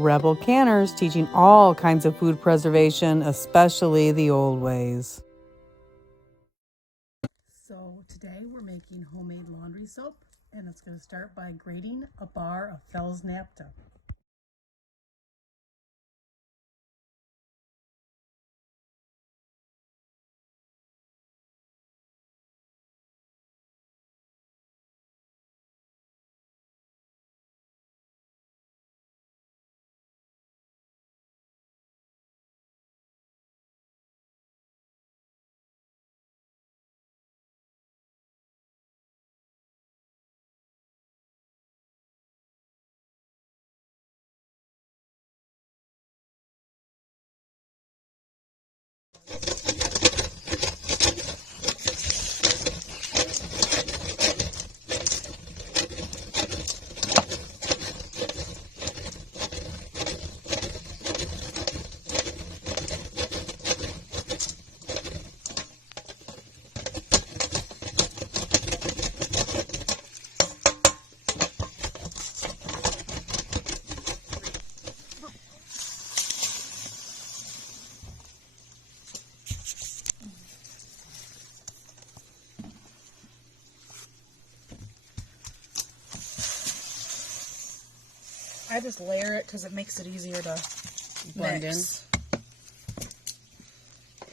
Rebel Canners teaching all kinds of food preservation, especially the old ways. So today we're making homemade laundry soap, and it's going to start by grating a bar of Fells naphtha. I just layer it because it makes it easier to blend in.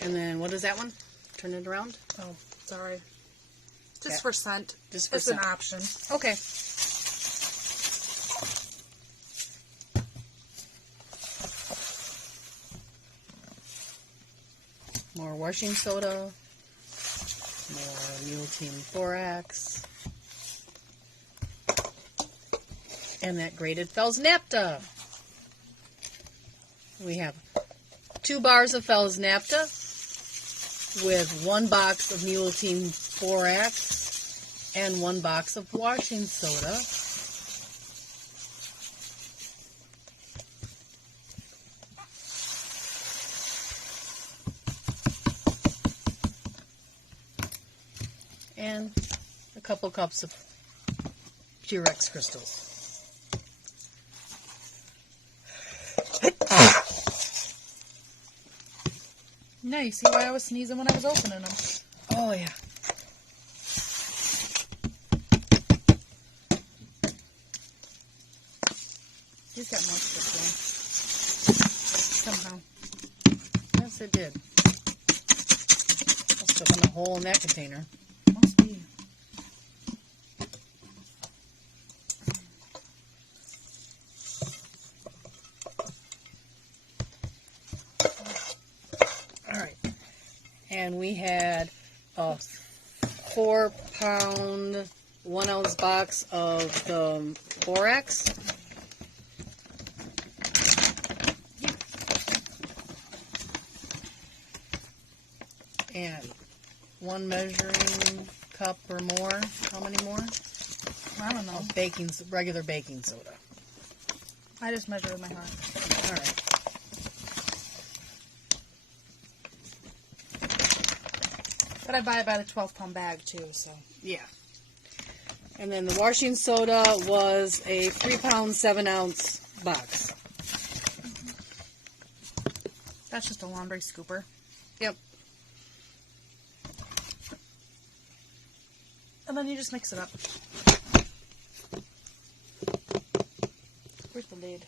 And then what is that one? Turn it around. Oh, sorry. Just for scent. Just for it's scent. An option. Okay. More washing soda. More Mule Team Borax. And that grated Fells naphtha. We have 2 bars of Fells naphtha with 1 box of Mule Team Borax and 1 box of washing soda. And a couple cups of Purex crystals. Now you see why I was sneezing when I was opening them. Oh, yeah. These got moisture to them. Somehow. Yes, it did. Must have been a hole in that container. Must be. All right. And we had a 4-pound, 1-ounce box of the borax. And 1 measuring cup or more. How many more? I don't know. Regular baking soda. I just measure with my heart. All right. But I buy it by the 12-pound bag too, so. Yeah. And then the washing soda was a 3-pound, 7-ounce box. That's just a laundry scooper. Yep. And then you just mix it up. Where's the lid?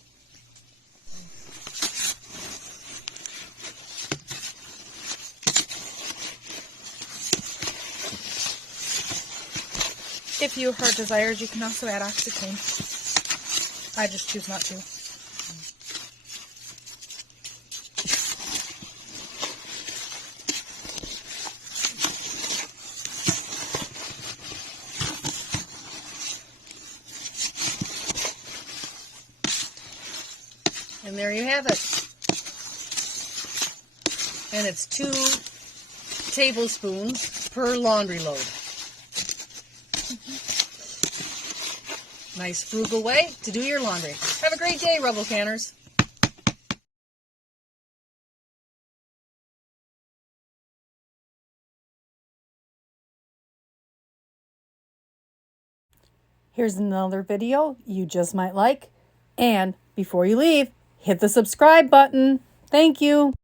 If your heart desires, you can also add OxyClean. I just choose not to. And there you have it. and it's 2 tablespoons per laundry load. Nice frugal way to do your laundry. Have a great day, Rebel Canners. Here's another video you just might like. And before you leave, hit the subscribe button. Thank you.